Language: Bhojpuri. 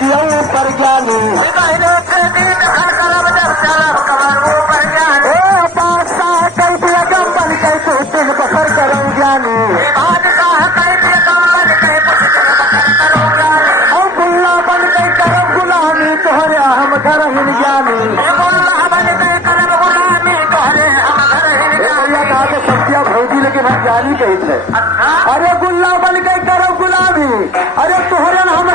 दिया ऊपर ज्ञानी महीने के दिन करब जब चलब कमर ऊपर ज्ञानी बादशाह कह दिया गम्बन कह तू दिन बसर करो ज्ञानी बादशाह कह दिया गम्बन कह तू दिन बसर करो ज्ञानी और गुल्ला बन कह करब गुलामी तोहरे हम घर हिन ज्ञानी मुल्ला बन कह करब गुलामी तोहरे हम घर हिन ज्ञानी कहा तो सत्या भौजी लेकिन हम ज्ञानी कही थे अच्छा अरे गुल्ला बन के करब गुलामी अरे तोहरे हम